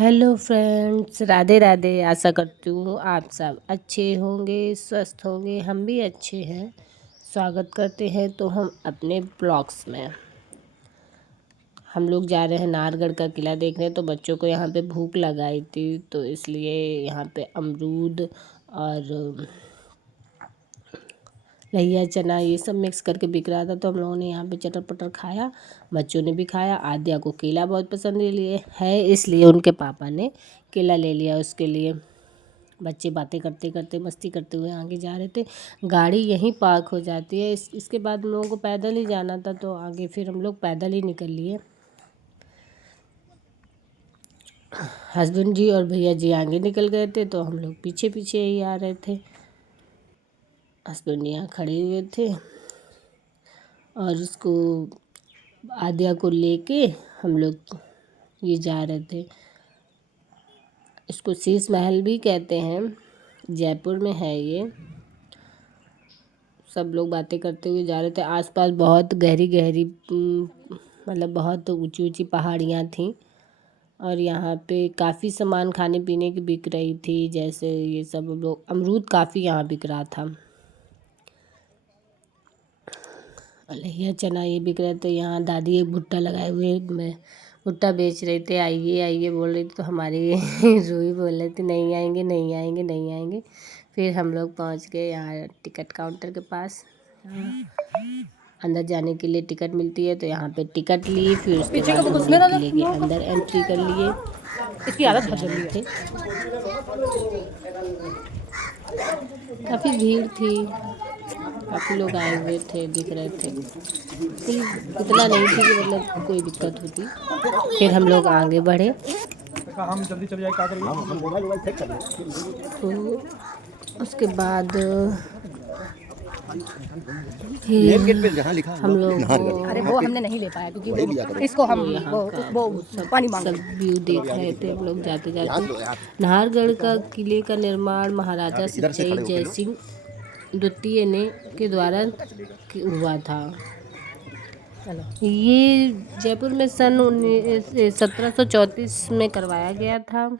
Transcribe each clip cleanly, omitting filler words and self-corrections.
Hello friends, Radhe Radhe. आशा करती हूँ आप सब अच्छे होंगे, स्वस्थ होंगे। हम भी अच्छे हैं। स्वागत करते हैं तो हम अपने ब्लॉग्स में। हम लोग जा रहे हैं नाहरगढ़ का किला देखने। तो बच्चों को यहाँ पे भूख लगाई थी, तो इसलिए यहाँ पे अमरूद और लहिया चना ये सब मिक्स करके बिक रहा था। तो हम लोगों ने यहाँ पे चटर पटर खाया, बच्चों ने भी खाया। आद्या को केला बहुत पसंद लिए है, इसलिए उनके पापा ने केला ले लिया उसके लिए। बच्चे बातें करते करते मस्ती करते हुए आगे जा रहे थे। गाड़ी यहीं पार्क हो जाती है। इसके बाद हम लोगों को पैदल ही जाना था, तो आगे फिर हम लोग पैदल ही निकल लिए। हस्बैंड जी और भैया जी आगे निकल गए थे, तो हम लोग पीछे पीछे ही आ रहे थे। हस्बैंड यहाँ खड़े हुए थे और उसको आद्या को लेके हम लोग ये जा रहे थे। इसको शीश महल भी कहते हैं, जयपुर में है ये। सब लोग बातें करते हुए जा रहे थे। आसपास बहुत गहरी गहरी मतलब बहुत ऊंची ऊंची पहाड़ियाँ थीं। और यहाँ पे काफ़ी सामान खाने पीने की बिक रही थी, जैसे ये सब लोग अमरूद काफ़ी यहाँ बिक रहा था। लहिया चना ये बिक रहे थे। यहाँ दादी एक भुट्टा लगाए हुए मैं भुट्टा बेच रहे थे। आइए आइए बोल रही थी, तो हमारी रूही बोल रही थी नहीं आएंगे नहीं आएंगे नहीं आएंगे। फिर हम लोग पहुँच गए यहाँ टिकट काउंटर के पास। अंदर जाने के लिए टिकट मिलती है, तो यहाँ पे टिकट लिए। फिर उसके बाद हम लोग किले के अंदर एंट्री कर लिए। इसकी आदत बहुत जल्दी है। काफ़ी भीड़ थी, काफ़ी लोग आए हुए थे, दिख रहे थे। इतना नहीं थी कि मतलब कोई दिक्कत होती। फिर हम लोग आगे बढ़े। हम जल्दी चले जाए, क्या करेंगे? तो उसके बाद मेन गेट पे जहाँ लिखा हम हुआ लोग नाहरगढ़, अरे वो हमने नहीं ले पाया क्योंकि इसको हम वो पानी मांग सब व्यू देख रहे थे हम लोग जाते जाते। नाहरगढ़ का किले का निर्माण महाराजा सच्चाई जय सिंह द्वितीय ने के द्वारा हुआ था। ये जयपुर में सन 1734 में करवाया गया था।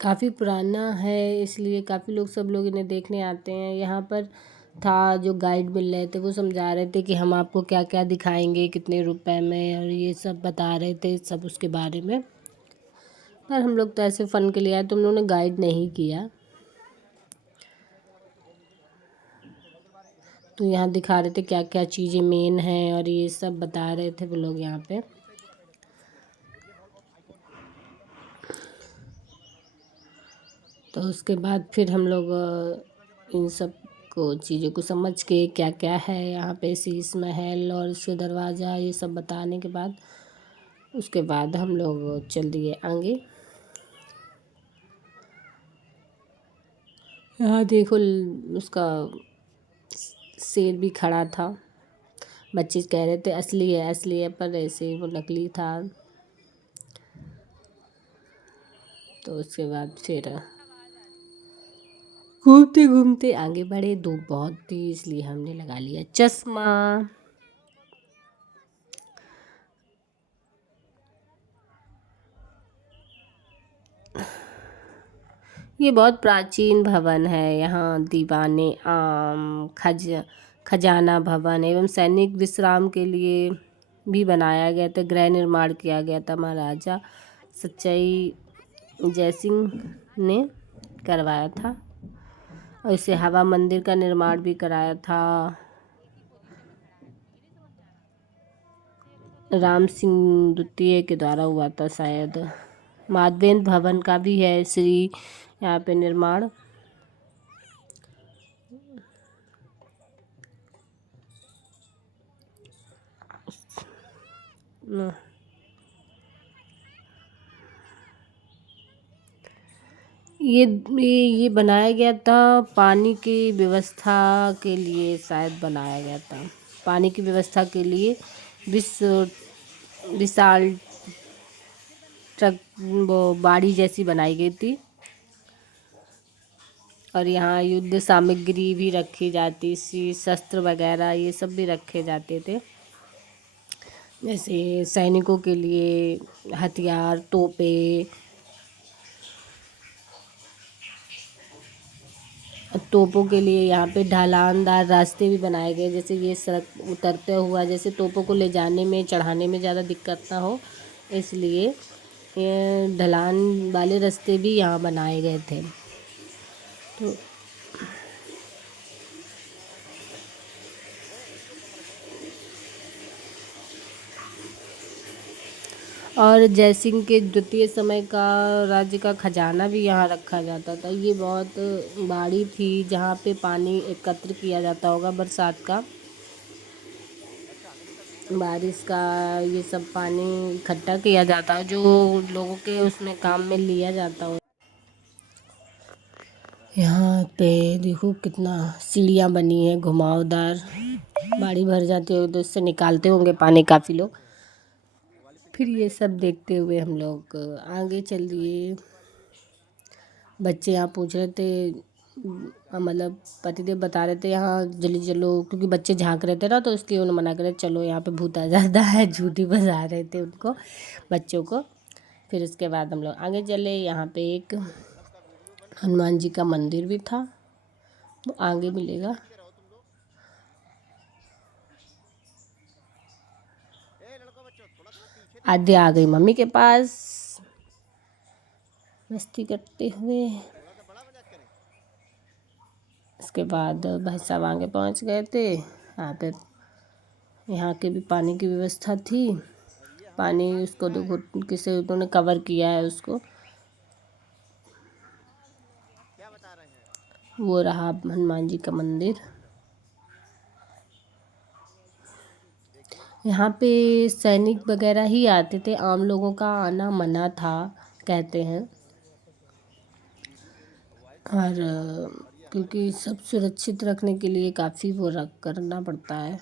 काफ़ी पुराना है, इसलिए काफ़ी लोग सब लोग इन्हें देखने आते हैं। यहाँ पर था जो गाइड मिल रहे थे, वो समझा रहे थे कि हम आपको क्या क्या दिखाएंगे, कितने रुपए में, और ये सब बता रहे थे सब उसके बारे में। पर हम लोग तो ऐसे फ़न के लिए आए, तो हम लोगों ने गाइड नहीं किया। तो यहाँ दिखा रहे थे क्या क्या चीज़ें मेन हैं, और ये सब बता रहे थे वो लोग यहाँ पे। तो उसके बाद फिर हम लोग इन सब को चीज़ों को समझ के क्या क्या है यहाँ पे, शीश महल और उसके दरवाज़ा, ये सब बताने के बाद उसके बाद हम लोग चल दिए आगे। यहाँ देखो उसका शेर भी खड़ा था। बच्चे कह रहे थे असली है, पर ऐसे वो नकली था। तो उसके बाद फिर घूमते घूमते आगे बढ़े। धूप बहुत थी, इसलिए हमने लगा लिया चश्मा। ये बहुत प्राचीन भवन है। यहाँ दीवाने आम, खजाना भवन एवं सैनिक विश्राम के लिए भी बनाया गया था। गृह निर्माण किया गया था, महाराजा सच्चाई जयसिंह ने करवाया था। और इसे हवा मंदिर का निर्माण भी कराया था। राम सिंह द्वितीय के द्वारा हुआ था शायद। माधवेंद्र भवन का भी है श्री यहाँ पे निर्माण। ये बनाया गया था पानी की व्यवस्था के लिए, शायद बनाया गया था पानी की व्यवस्था के लिए। विशाल ट्रक वो बाड़ी जैसी बनाई गई थी। और यहाँ युद्ध सामग्री भी रखी जाती थी, शस्त्र वगैरह ये सब भी रखे जाते थे। जैसे सैनिकों के लिए हथियार, तोपों के लिए यहाँ पे ढलानदार रास्ते भी बनाए गए, जैसे ये सड़क उतरते हुआ जैसे तोपों को ले जाने में चढ़ाने में ज़्यादा दिक्कत ना हो, इसलिए ये ढलान वाले रास्ते भी यहाँ बनाए गए थे। तो और जयसिंह के द्वितीय समय का राज्य का खजाना भी यहाँ रखा जाता था। ये बहुत बाड़ी थी जहाँ पे पानी एकत्र किया जाता होगा, बरसात का, बारिश का, ये सब पानी इकट्ठा किया जाता है जो लोगों के उसमें काम में लिया जाता हो। यहाँ पे देखो कितना सीढ़ियाँ बनी है घुमावदार, बाड़ी भर जाती है तो इससे निकालते होंगे पानी काफ़ी लोग। फिर ये सब देखते हुए हम लोग आगे चल दिए। बच्चे यहाँ पूछ रहे थे, मतलब पतिदेव बता रहे थे यहाँ जल्दी चलो, क्योंकि बच्चे झांक रहे थे ना, तो इसलिए उन्होंने मना करे चलो यहाँ पे भूत आ जाता है, झूठी बजा रहे थे उनको, बच्चों को। फिर उसके बाद हम लोग आगे चले। यहाँ पे एक हनुमान जी का मंदिर भी था, वो आगे मिलेगा। आद्या आ गई मम्मी के पास मस्ती करते हुए। इसके बाद भाई साहब आगे पहुँच गए थे। यहाँ पे यहाँ के भी पानी की व्यवस्था थी, पानी उसको दो किसे उन्होंने कवर किया है उसको। वो रहा हनुमान जी का मंदिर। यहाँ पे सैनिक वगैरह ही आते थे, आम लोगों का आना मना था कहते हैं, और क्योंकि सब सुरक्षित रखने के लिए काफ़ी वो रख करना पड़ता है।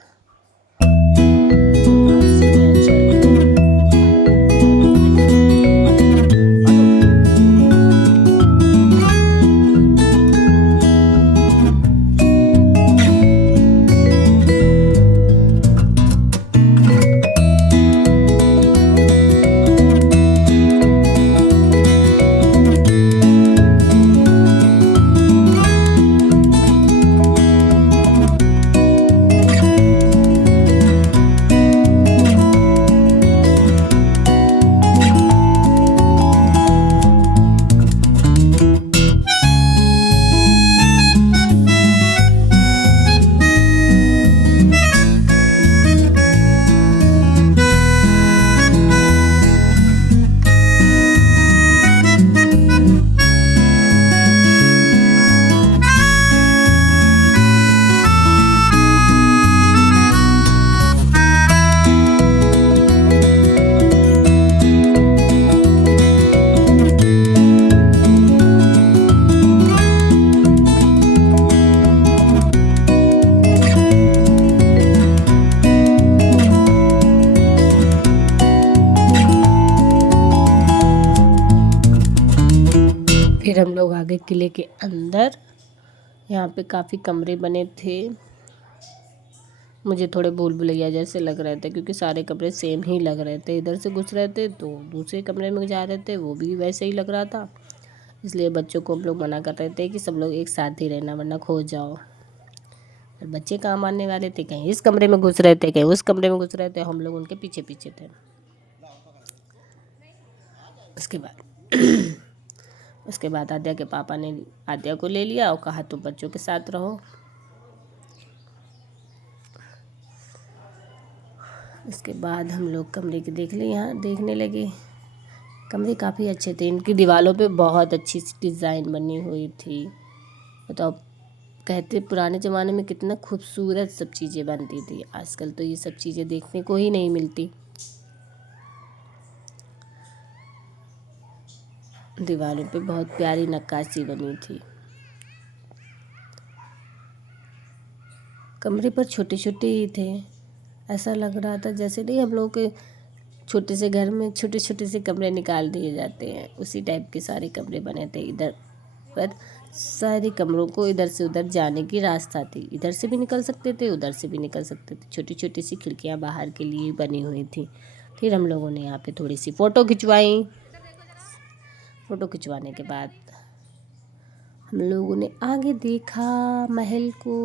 फिर हम लोग आगे किले के अंदर। यहाँ पे काफ़ी कमरे बने थे, मुझे थोड़े भूल भुलैया जैसे लग रहे थे क्योंकि सारे कमरे सेम ही लग रहे थे। इधर से घुस रहे थे तो दूसरे कमरे में जा रहे थे, वो भी वैसे ही लग रहा था। इसलिए बच्चों को हम लोग मना कर रहे थे कि सब लोग एक साथ ही रहना वरना खो जाओ। और बच्चे काम आने वाले थे, कहीं इस कमरे में घुस रहे थे कहीं उस कमरे में घुस रहे थे, हम लोग उनके पीछे पीछे थे। उसके बाद आद्या के पापा ने आद्या को ले लिया और कहा तुम बच्चों के साथ रहो। उसके बाद हम लोग कमरे के देखने लगे। कमरे काफ़ी अच्छे थे, इनकी दीवारों पे बहुत अच्छी सी डिज़ाइन बनी हुई थी। तो कहते पुराने ज़माने में कितना खूबसूरत सब चीज़ें बनती थी, आजकल तो ये सब चीज़ें देखने को ही नहीं मिलती। दीवारों पे बहुत प्यारी नक्काशी बनी थी। कमरे पर छोटे छोटे ही थे, ऐसा लग रहा था जैसे नहीं हम लोग के छोटे से घर में छोटे छोटे से कमरे निकाल दिए जाते हैं, उसी टाइप के सारे कमरे बने थे। इधर पर सारे कमरों को इधर से उधर जाने की रास्ता थी, इधर से भी निकल सकते थे, उधर से भी निकल सकते थे। छोटी छोटी सी खिड़कियाँ बाहर के लिए बनी हुई थी। फिर हम लोगों ने यहाँ पे थोड़ी सी फ़ोटो खिंचवाई। फ़ोटो खिंचवाने के बाद हम लोगों ने आगे देखा महल को।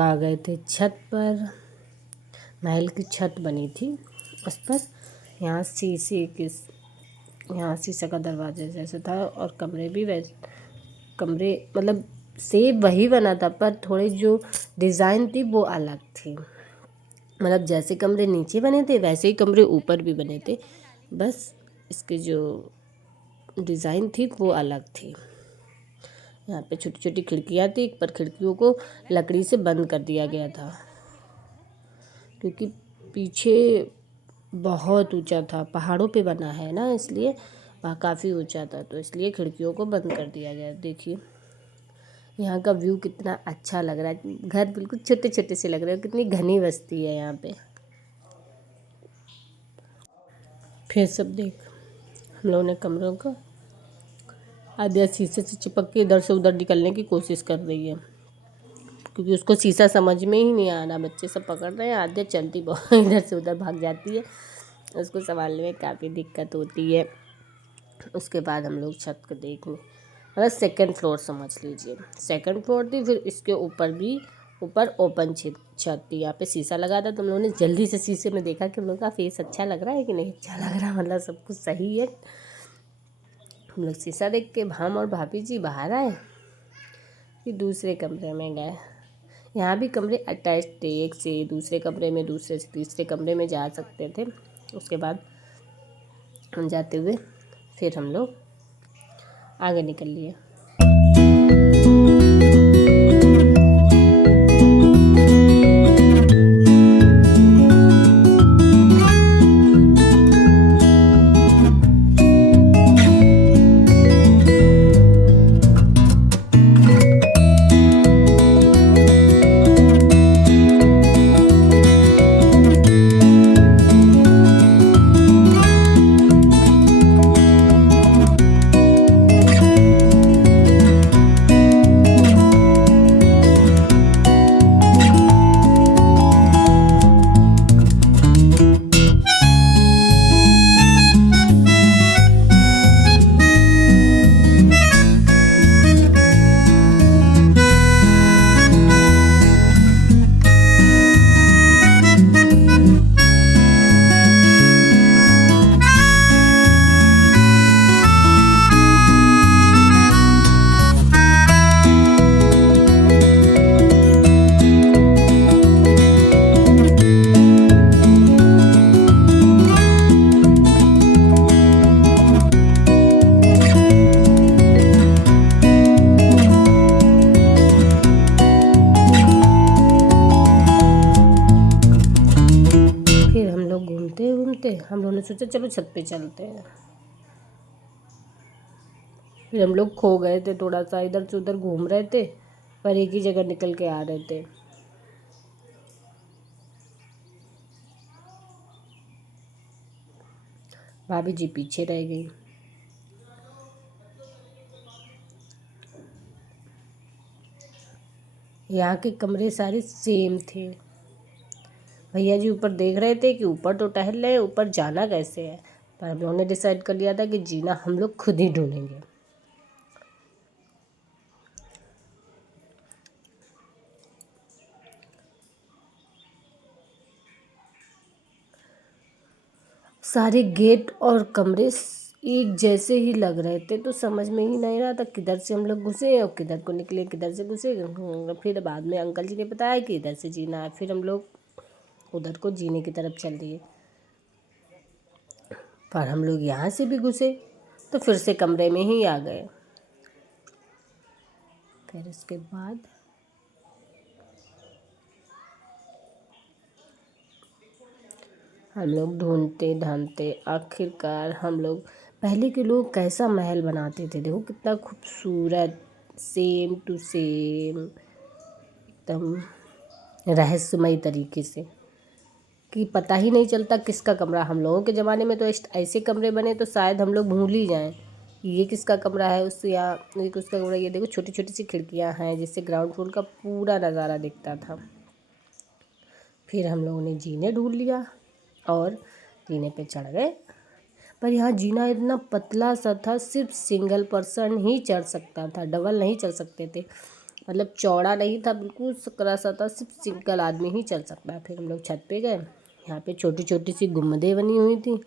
आ गए थे छत पर। महल की छत बनी थी उस पर। यहाँ शीशे का दरवाजा जैसा था और कमरे भी वैसे, कमरे मतलब सेम वही बना था पर थोड़ी जो डिज़ाइन थी वो अलग थी। मतलब जैसे कमरे नीचे बने थे वैसे ही कमरे ऊपर भी बने थे, बस इसके जो डिज़ाइन थी वो अलग थी। यहाँ पे छोटी छोटी खिड़कियाँ थी, पर खिड़कियों को लकड़ी से बंद कर दिया गया था क्योंकि पीछे बहुत ऊंचा था, पहाड़ों पे बना है ना, इसलिए वहाँ काफ़ी ऊंचा था, तो इसलिए खिड़कियों को बंद कर दिया गया। देखिए यहाँ का व्यू कितना अच्छा लग रहा है। घर बिल्कुल छोटे छोटे से लग रहे हैं, कितनी घनी बस्ती है यहाँ पे। फिर सब देख हम लोगों ने कमरों का आद्या शीशे से चिपक के इधर से उधर निकलने की कोशिश कर रही है क्योंकि उसको शीशा समझ में ही नहीं आ रहा। बच्चे सब पकड़ रहे हैं, आद्या चलती बहुत इधर से उधर भाग जाती है, उसको संभालने में काफ़ी दिक्कत होती है। उसके बाद हम लोग छत को देखने, मतलब सेकंड फ्लोर समझ लीजिए, सेकंड फ्लोर थी। फिर इसके ऊपर भी ऊपर ओपन छत थी, यहाँ पे शीशा लगा था। तो हम लोगों ने जल्दी से शीशे में देखा कि हम लोग का फेस अच्छा लग रहा है कि नहीं अच्छा लग रहा, मतलब सब कुछ सही है। हम लोग शीशा देख के हम और भाभी जी बाहर आए, फिर दूसरे कमरे में गए। यहाँ भी कमरे अटैच थे, एक से दूसरे कमरे में, दूसरे से तीसरे कमरे में जा सकते थे। उसके बाद हम जाते हुए फिर हम लोग आगे निकल लिए। हम लोगों ने सोचा चलो छत पे चलते हैं। फिर हम लोग खो गए थे, थोड़ा सा इधर से उधर घूम रहे थे पर एक ही जगह निकल के आ रहे थे। भाभी जी पीछे रह गई। यहाँ के कमरे सारे सेम थे। भैया जी ऊपर देख रहे थे कि ऊपर तो टहल रहे हैं, ऊपर जाना कैसे है, पर हम लोगों ने डिसाइड कर लिया था कि जीना हम लोग खुद ही ढूंढेंगे। सारे गेट और कमरे एक जैसे ही लग रहे थे, तो समझ में ही नहीं रहा था किधर से हम लोग घुसे और किधर को निकले, किधर से घुसे। फिर बाद में अंकल जी ने बताया कि इधर से जीना है। फिर हम लोग उधर को जीने की तरफ चल दिए, पर हम लोग यहाँ से भी घुसे तो फिर से कमरे में ही आ गए। फिर इसके बाद हम लोग ढूंढते ढांढते आखिरकार हम लोग, पहले के लोग कैसा महल बनाते थे, देखो कितना खूबसूरत, सेम टू सेम, एकदम रहस्यमय तरीके से कि पता ही नहीं चलता किसका कमरा। हम लोगों के ज़माने में तो ऐसे कमरे बने तो शायद हम लोग भूल ही जाएं ये किसका कमरा है, उससे या ये किसका कमरा। ये देखो छोटी छोटी सी खिड़कियां हैं जिससे ग्राउंड फ्लोर का पूरा नज़ारा दिखता था। फिर हम लोगों ने जीने ढूंढ लिया और जीने पे चढ़ गए, पर यहाँ जीना इतना पतला सा था, सिर्फ सिंगल पर्सन ही चढ़ सकता था, डबल नहीं चढ़ सकते थे। मतलब चौड़ा नहीं था, बिल्कुल सकरा सा था, सिर्फ सिंगल आदमी ही चढ़ सकता है। फिर हम लोग छत पे गए, यहाँ पे छोटी छोटी सी गुम्बदें बनी हुई थी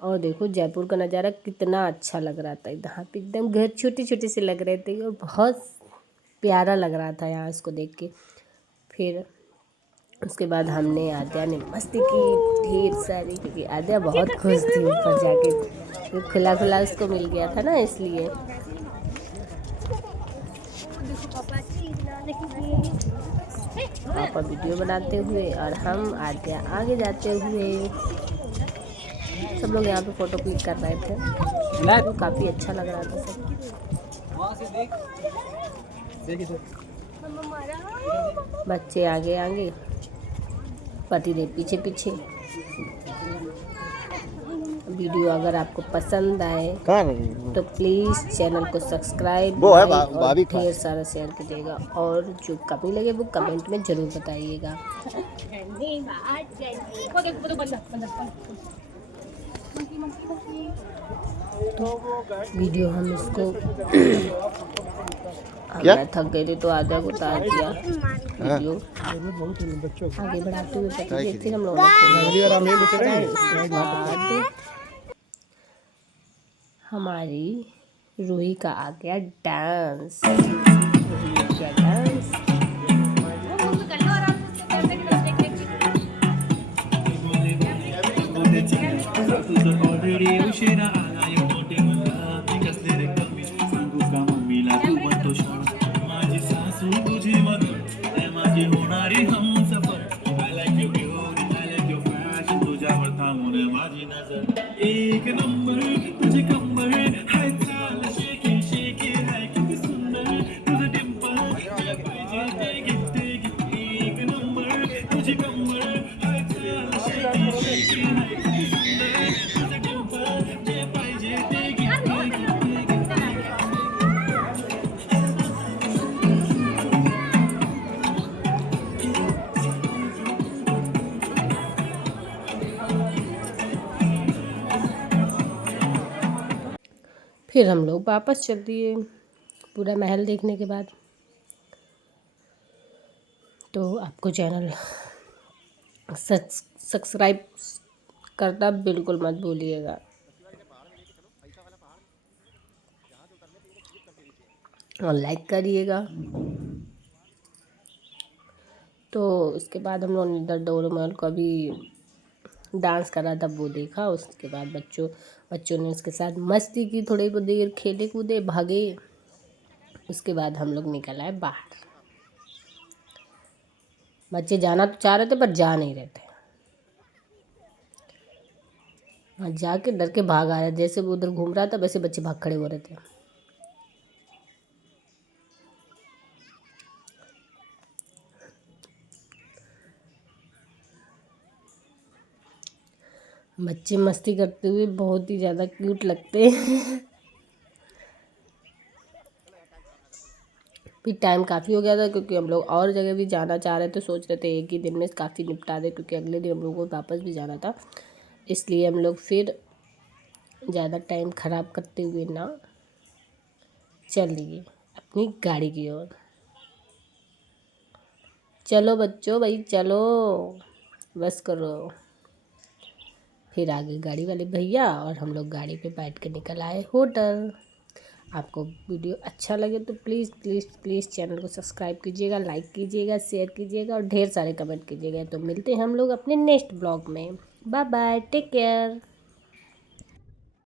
और देखो जयपुर का नज़ारा कितना अच्छा लग रहा था। यहाँ पे एकदम घर छोटे छोटे से लग रहे थे और बहुत प्यारा लग रहा था यहाँ इसको देख के। फिर उसके बाद हमने, आद्या ने मस्ती की ढेर सारी, क्योंकि आद्या बहुत खुश थी ऊपर जाके, तो खुला खुला उसको मिल गया था ना, इसलिए। पापा वीडियो बनाते हुए और हम आद्या आगे जाते हुए, सब लोग यहाँ पे फ़ोटो क्लिक कर रहे थे, तो काफ़ी अच्छा लग रहा था सब। बच्चे आगे आगे, पतिदेव पीछे पीछे। वीडियो अगर आपको पसंद आए तो प्लीज़ चैनल को सब्सक्राइब और ढेर सारा शेयर कीजिएगा, और जो कमी लगे वो कमेंट में ज़रूर बताइएगा। तो वीडियो हम इसको मैं थक गई थी तो आधा को उतार दिया वीडियो, आगे बढ़ाते हुए पति। फिर हम लोग हमारी रूही का आ गया डांस, रूही का डांस। एक नंबर तुझे कंबर हाय चाल शेकी शेकी हाय किती सुंदर तुझं डिंपल पाहिजे ते घेते एक नंबर तुझी कंबर हाय चाल शेकी शेकी हाय किती सुंदर तुझं डिंपल जे पाहिजे ते घेते। फिर हम लोग वापस चल दिए पूरा महल देखने के बाद। तो आपको चैनल सब्सक्राइब करना बिल्कुल मत भूलिएगा, और लाइक करिएगा। तो उसके बाद हम लोगों ने इधर डोरेमोन का भी डांस करा था वो देखा। उसके बाद बच्चों ने उसके साथ मस्ती की, थोड़ी बहुत देर खेले कूदे भागे। उसके बाद हम लोग निकल आए बाहर। बच्चे जाना तो चाह रहे थे पर जा नहीं रहे थे, जाके डर के भाग आ रहे। जैसे वो उधर घूम रहा था वैसे बच्चे भाग खड़े हो रहे थे। बच्चे मस्ती करते हुए बहुत ही ज़्यादा क्यूट लगते हैं। फिर टाइम काफ़ी हो गया था क्योंकि हम लोग और जगह भी जाना चाह रहे थे, सोच रहे थे एक ही दिन में काफ़ी निपटा दे क्योंकि अगले दिन हम लोगों को वापस भी जाना था। इसलिए हम लोग फिर ज़्यादा टाइम ख़राब करते हुए ना चल लिए अपनी गाड़ी की ओर। चलो बच्चों भाई चलो, बस करो। फिर आगे गाड़ी वाले भैया और हम लोग गाड़ी पे बैठ के निकल आए होटल। आपको वीडियो अच्छा लगे तो प्लीज़ प्लीज़ प्लीज़ चैनल को सब्सक्राइब कीजिएगा, लाइक कीजिएगा, शेयर कीजिएगा और ढेर सारे कमेंट कीजिएगा। तो मिलते हैं हम लोग अपने नेक्स्ट ब्लॉग में। Bye bye, take care.